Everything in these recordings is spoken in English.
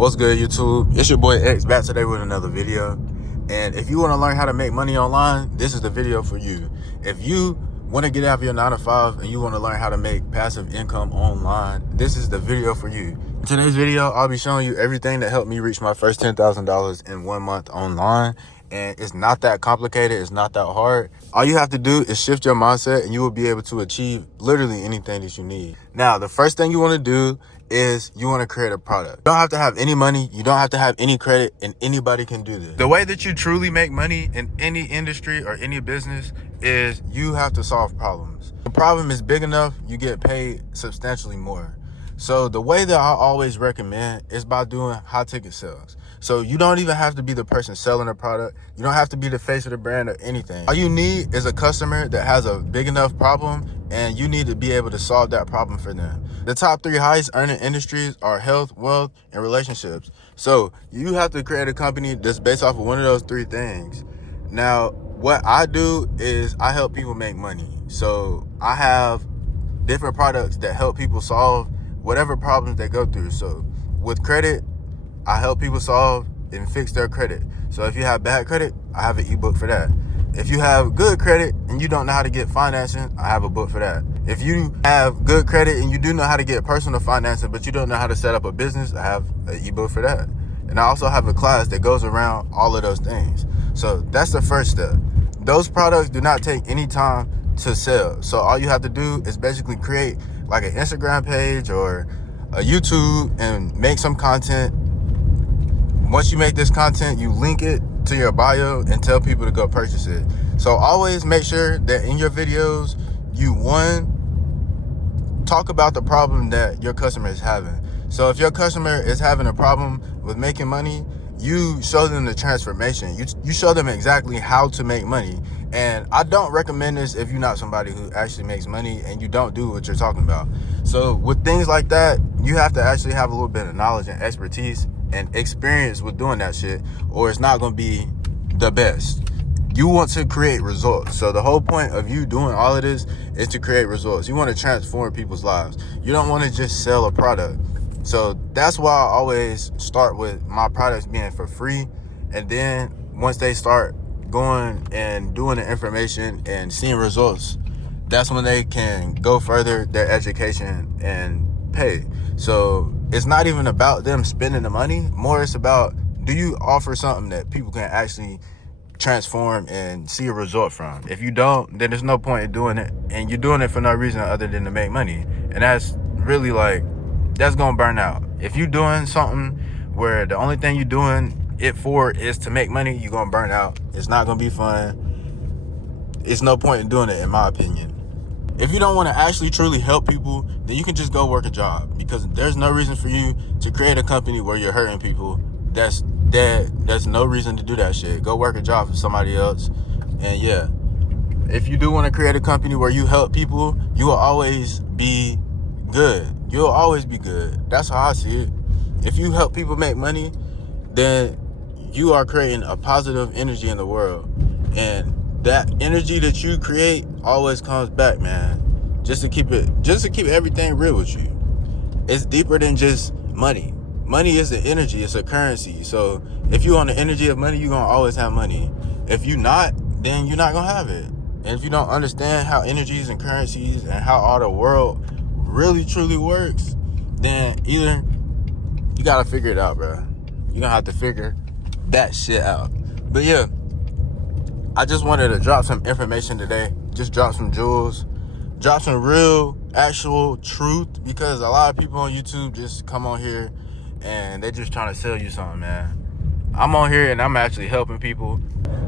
What's good, YouTube? It's your boy X back today with another video. And if you want to learn how to make money online, this is the video for you. If you want to get out of your 9 to 5 and you want to learn how to make passive income online, this is the video for you. In today's video, I'll be showing you everything that helped me reach my first $10,000 in 1 month online. And it's not that complicated. It's not that hard. All you have to do is shift your mindset and you will be able to achieve literally anything that you need. Now, the first thing you want to do is you want to create a product. You don't have to have any money. You don't have to have any credit, and anybody can do this. The way that you truly make money in any industry or any business is you have to solve problems. The problem is big enough, you get paid substantially more. So the way that I always recommend is by doing high ticket sales. So you don't even have to be the person selling a product. You don't have to be the face of the brand or anything. All you need is a customer that has a big enough problem, and you need to be able to solve that problem for them. The top 3 highest earning industries are health, wealth, and relationships. So you have to create a company that's based off of one of those 3 things. Now, what I do is I help people make money. So I have different products that help people solve whatever problems they go through. So with credit, I help people solve and fix their credit. So if you have bad credit, I have an eBook for that. If you have good credit and you don't know how to get financing, I have a book for that. If you have good credit and you do know how to get personal financing, but you don't know how to set up a business, I have an ebook for that. And I also have a class that goes around all of those things. So that's the first step. Those products do not take any time to sell. So all you have to do is basically create like an Instagram page or a YouTube and make some content. Once you make this content, you link it to your bio and tell people to go purchase it. So always make sure that in your videos, you talk about the problem that your customer is having. So if your customer is having a problem with making money, you show them the transformation. You show them exactly how to make money. And I don't recommend this if you're not somebody who actually makes money and you don't do what you're talking about. So with things like that, you have to actually have a little bit of knowledge and expertise and experience with doing that shit, or it's not going to be the best. You want to create results. So the whole point of you doing all of this is to create results. You want to transform people's lives. You don't want to just sell a product. So that's why I always start with my products being for free. And then once they start going and doing the information and seeing results, that's when they can go further their education and pay. So it's not even about them spending the money. More it's about, do you offer something that people can actually transform and see a result from? If you don't, then there's no point in doing it. And you're doing it for no reason other than to make money. And that's really that's going to burn out. If you're doing something where the only thing you're doing it for is to make money, you're going to burn out. It's not going to be fun. It's no point in doing it, in my opinion. If you don't want to actually truly help people, then you can just go work a job, because there's no reason for you to create a company where you're hurting people. That's dead. There's no reason to do that shit. Go work a job for somebody else. And yeah, if you do want to create a company where you help people, you will always be good. You'll always be good. That's how I see it. If you help people make money, then you are creating a positive energy in the world. And that energy that you create always comes back, man. Just to keep everything real with you. It's deeper than just money. Money is the energy. It's a currency. So if you're on the energy of money, you're going to always have money. If you're not, then you're not going to have it. And if you don't understand how energies and currencies and how all the world really truly works, then either you got to figure it out, bro. You're going to have to figure that shit out. But yeah, I just wanted to drop some information today. Just drop some jewels. Drop some real, actual truth. Because a lot of people on YouTube just come on here and they're just trying to sell you something, man. I'm on here and I'm actually helping people.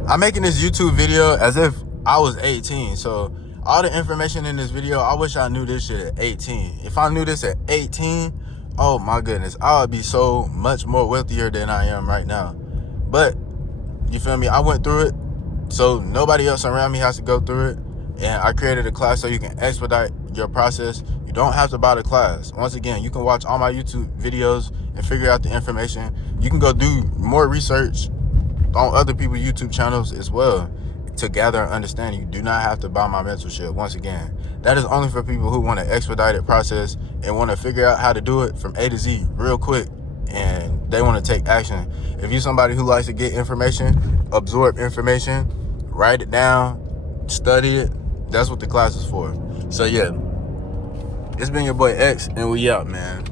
I'm making this YouTube video as if I was 18. So all the information in this video, I wish I knew this shit at 18. If I knew this at 18, oh my goodness, I would be so much more wealthier than I am right now. But, you feel me? I went through it, so nobody else around me has to go through it. And I created a class so you can expedite your process. You don't have to buy the class. Once again, you can watch all my YouTube videos and figure out the information. You can go do more research on other people's YouTube channels as well to gather and understand. You do not have to buy my mentorship. Once again, that is only for people who want an expedited process and want to figure out how to do it from A to Z real quick. And they want to take action. If you're somebody who likes to get information, absorb information, write it down, study it, that's what the class is for. So yeah, it's been your boy X, and we out, man.